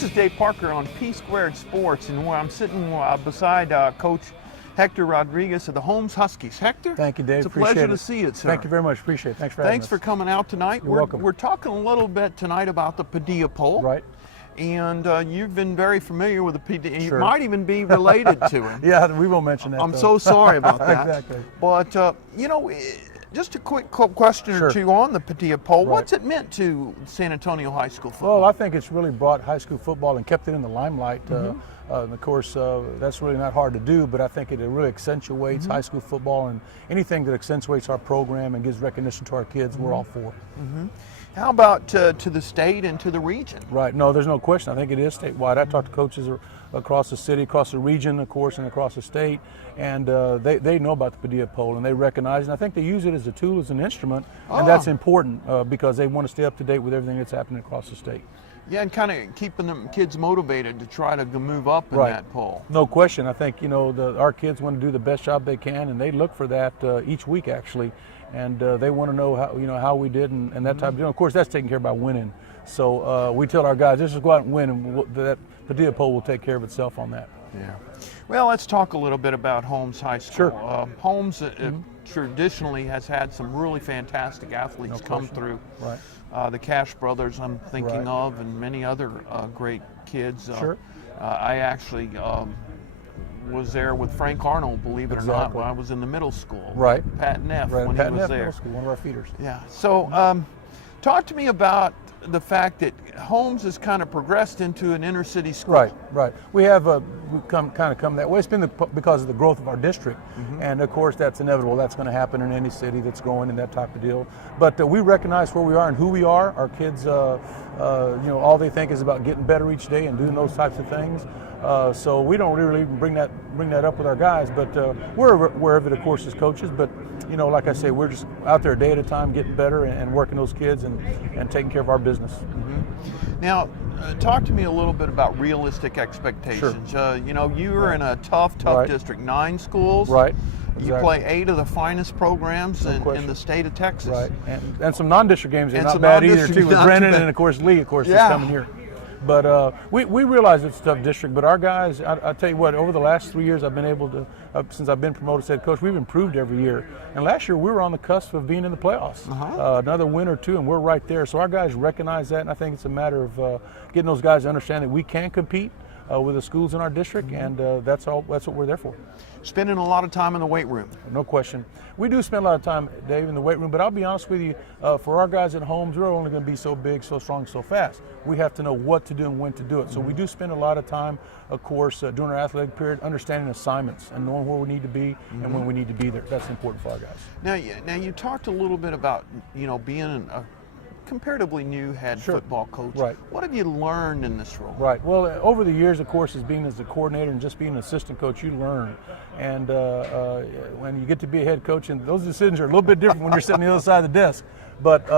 This is Dave Parker on PSquared Sports, and I'm sitting beside Coach Hector Rodriguez of the Holmes Huskies. Hector? Thank you, Dave. It's a pleasure to see you, sir. Thank you very much. Appreciate it. Thanks for having us. Thanks for coming out tonight. You're welcome. We're talking a little bit tonight about the Padilla Pole. Right. And you've been very familiar with the Padilla. Sure. You might even be related to him. Yeah, we won't mention that. I'm so sorry about that. Exactly. But, you know, just a quick question or two on the Padilla Pole. Right. What's it meant to San Antonio High School football? Well, I think it's really brought high school football and kept it in the limelight. And of course, that's really not hard to do, but I think it really accentuates high school football, and anything that accentuates our program and gives recognition to our kids, we're all for. How about to the state and to the region? Right. No, there's no question. I think it is statewide. I talked to coaches across the city, across the region, of course, and across the state, and they know about the Padilla Pole, and they recognize it. And I think they use it as a tool, as an instrument, and that's important because they want to stay up to date with everything that's happening across the state. Yeah, and kind of keeping them kids motivated to try to move up in that pole. No question. I think, you know, our kids want to do the best job they can, and they look for that each week, actually. And they want to know how we did and that type of deal. Of course, that's taken care of by winning. So we tell our guys, just go out and win, and that Padilla Pole will take care of itself on that. Yeah. Well, let's talk a little bit about Holmes High School. Sure. Holmes traditionally has had some really fantastic athletes come through. Right. The Cash brothers I'm thinking of, and many other great kids. Sure. I actually was there with Frank Arnold, believe it or not, when I was in the middle school. Right. Pat Neff, Right. when Pat he was Neff, there. Middle School, one of our feeders. Yeah. So talk to me about the fact that Holmes has kind of progressed into an inner city school. Right, right. We have come that way. It's been because of the growth of our district, and of course that's inevitable. That's going to happen in any city that's growing in that type of deal. But we recognize where we are and who we are. Our kids, all they think is about getting better each day and doing those types of things. So we don't really even bring that up with our guys, but we're aware of it, of course, as coaches. But you know, like I say, we're just out there a day at a time, getting better and working those kids and taking care of our business. Now, talk to me a little bit about realistic expectations. Sure. You know, you were in a tough district, 9 schools. Right. You play 8 of the finest programs in the state of Texas. Right, and some non-district games are not some bad either too. With Brennan and of course Lee, is coming here. But we realize it's a tough district. But our guys, I tell you what, over the last 3 years, I've been able to, since I've been promoted as head coach, we've improved every year. And last year we were on the cusp of being in the playoffs, another win or two, and we're right there. So our guys recognize that, and I think it's a matter of getting those guys to understand that we can compete with the schools in our district, and that's what we're there for. Spending a lot of time in the weight room. No question. We do spend a lot of time, Dave, in the weight room, but I'll be honest with you, for our guys at Holmes, we're only going to be so big, so strong, so fast. We have to know what to do and when to do it. So we do spend a lot of time, of course, during our athletic period, understanding assignments and knowing where we need to be and when we need to be there. That's important for our guys. Now you talked a little bit about, being a comparatively new head football coach. Right. What have you learned in this role? Right. Well, over the years, of course, as a coordinator and just being an assistant coach, you learn. And when you get to be a head coach, and those decisions are a little bit different when you're sitting on the other side of the desk. But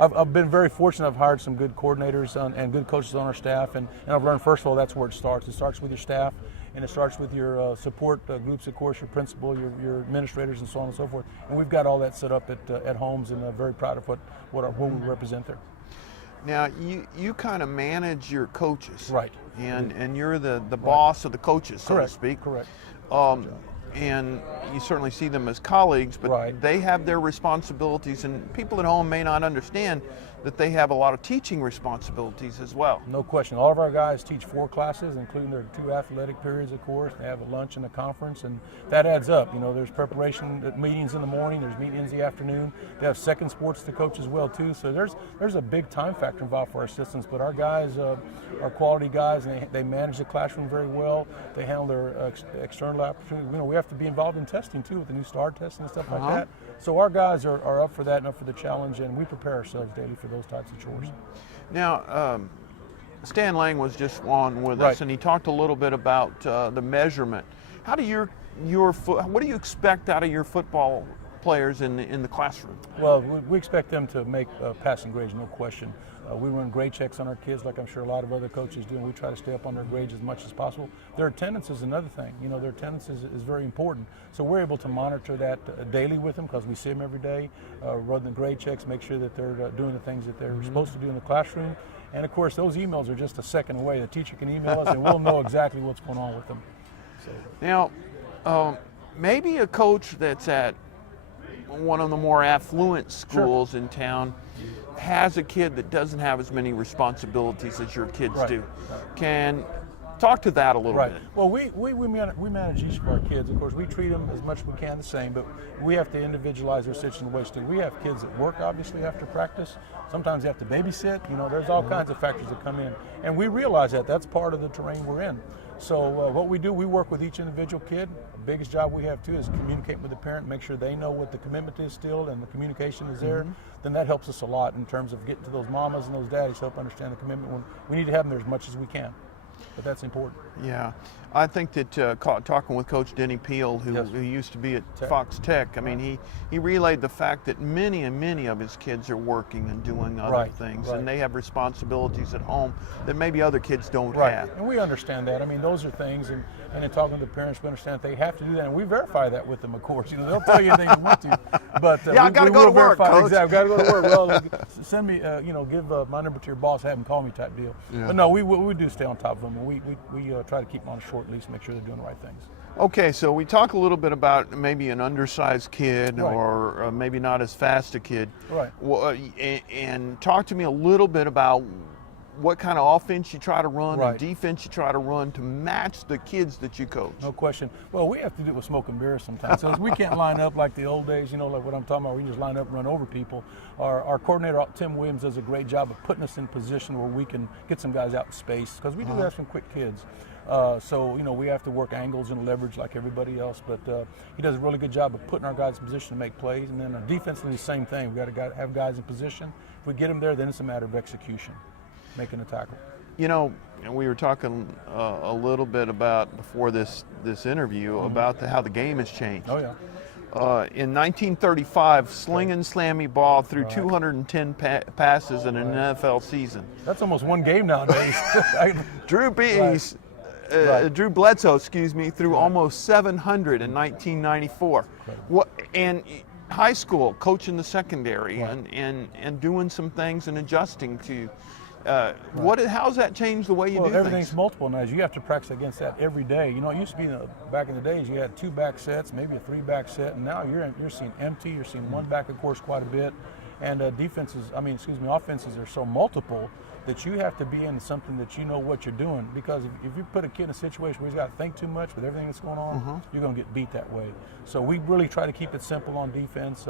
I've been very fortunate. I've hired some good coordinators and good coaches on our staff, and I've learned, first of all, that's where it starts. It starts with your staff, and it starts with your support groups, of course, your principal, your administrators, and so on and so forth. And we've got all that set up at Holmes, and very proud of what we represent there. Now, you kind of manage your coaches. Right. And you're the boss of the coaches, so to speak. Correct. And you certainly see them as colleagues, but they have their responsibilities, and people at home may not understand that they have a lot of teaching responsibilities as well. No question. All of our guys teach 4 classes, including their 2 athletic periods, of course. They have a lunch and a conference, and that adds up. You know, there's preparation meetings in the morning, there's meetings in the afternoon. They have second sports to coach as well, too. So there's a big time factor involved for our assistants, but our guys are quality guys, and they manage the classroom very well. They handle their external opportunities. You know, we have to be involved in testing, too, with the new STAR testing and stuff like that. So our guys are up for that and up for the challenge, and we prepare ourselves daily for those types of chores. Now, Stan Lang was just on with us, and he talked a little bit about the measurement. How do what do you expect out of your football players in the classroom? Well, we expect them to make passing grades, no question. We run grade checks on our kids, like I'm sure a lot of other coaches do, and we try to stay up on their grades as much as possible. Their attendance is another thing. You know, their attendance is very important. So we're able to monitor that daily with them because we see them every day, run the grade checks, make sure that they're doing the things that they're supposed to do in the classroom. And of course, those emails are just a second away. The teacher can email us and we'll know exactly what's going on with them. So. Now, maybe a coach that's at one of the more affluent schools in town has a kid that doesn't have as many responsibilities as your kids do. Can talk to that a little bit. Well, we manage each of our kids. Of course, we treat them as much as we can the same, but we have to individualize their situation. We have kids that work, obviously, after practice. Sometimes they have to babysit. There's all kinds of factors that come in. And we realize that. That's part of the terrain we're in. So what we do, we work with each individual kid. The biggest job we have, too, is communicate with the parent, make sure they know what the commitment is still and the communication is there. Then that helps us a lot in terms of getting to those mamas and those daddies, help understand the commitment. When we need to have them there as much as we can. But that's important. Yeah, I think that talking with Coach Denny Peel, who used to be at Fox Tech, I mean, he relayed the fact that many of his kids are working and doing other things, and they have responsibilities at home that maybe other kids don't have. And we understand that. I mean, those are things, and in talking to the parents, we understand that they have to do that, and we verify that with them, of course. They'll tell you anything they want to, but I got to go to work, Coach. Exactly, got to go to work. Well, send me, give my number to your boss, have him call me type deal. Yeah. But no, we do stay on top of them. We try to keep them on a short leash, make sure they're doing the right things. Okay, so we talk a little bit about maybe an undersized kid or maybe not as fast a kid. Right. Well, and talk to me a little bit about what kind of offense you try to run and defense you try to run to match the kids that you coach. No question. Well, we have to do it with smoke and mirrors sometimes. So we can't line up like the old days, like what I'm talking about, we just line up and run over people. Our coordinator, Tim Williams, does a great job of putting us in position where we can get some guys out in space, because we do have some quick kids. So we have to work angles and leverage like everybody else, but he does a really good job of putting our guys in position to make plays. And then defensively, the same thing. We've got to have guys in position. If we get them there, then it's a matter of execution, making a tackle. We were talking a little bit about before this interview about how the game has changed. Oh, yeah. In 1935, sling and slammy ball threw 210 passes in an NFL season. That's almost one game nowadays. Drew Bledsoe, threw almost 700 in 1994. And high school, coaching the secondary and doing some things and adjusting to. How's that changed the way you do things? Everything's multiple now. You have to practice against that every day. It used to be back in the days you had 2 back sets, maybe a 3 back set, and now you're seeing empty. You're seeing 1 back, of course, quite a bit. And offenses are so multiple that you have to be in something that you know what you're doing. Because if you put a kid in a situation where he's got to think too much with everything that's going on, you're going to get beat that way. So we really try to keep it simple on defense.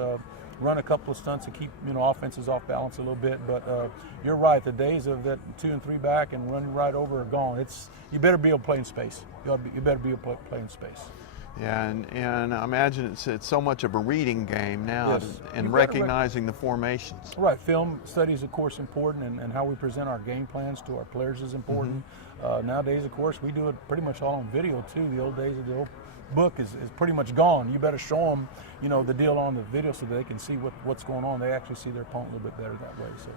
Run a couple of stunts to keep offenses off balance a little bit, but you're right. The days of that 2 and 3 back and running right over are gone. You better be able to play in space. You better be able to play in space. Yeah, and I imagine it's so much of a reading game now, and recognizing the formations. Right. Film study is, of course, important, and how we present our game plans to our players is important. Nowadays, of course, we do it pretty much all on video too. The old days of the old book is pretty much gone. You better show them, the deal on the video so that they can see what's going on. They actually see their opponent a little bit better that way. So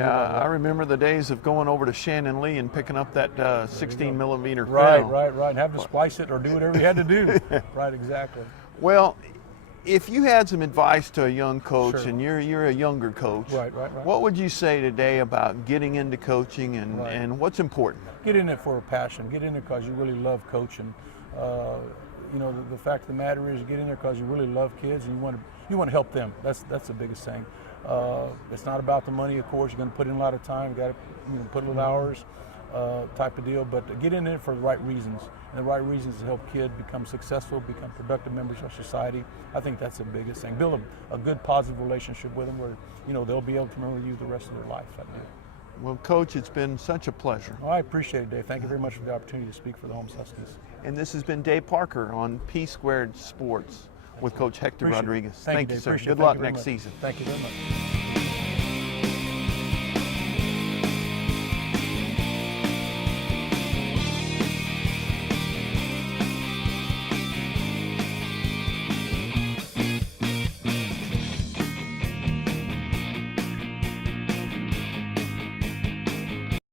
I remember the days of going over to Shannon Lee and picking up that 16 millimeter film. Right, and having to splice it or do whatever you had to do. Right, exactly. Well, if you had some advice to a young coach, and you're a younger coach, what would you say today about getting into coaching and what's important? Get in it for a passion. Get in there because you really love coaching. The fact of the matter is, you get in there because you really love kids and you want to help them. That's the biggest thing. It's not about the money, of course. You're going to put in a lot of time. You got to put a little hours, type of deal. But get in there for the right reasons. And the right reasons to help kids become successful, become productive members of society. I think that's the biggest thing. Build a good, positive relationship with them where they'll be able to remember you the rest of their life. Type deal. Well, Coach, it's been such a pleasure. Well, I appreciate it, Dave. Thank you very much for the opportunity to speak for the Holmes Huskies. And this has been Dave Parker on PSquared Sports with Coach Hector Rodriguez. Thank you, sir. Appreciate Good luck next season. Thank you very much.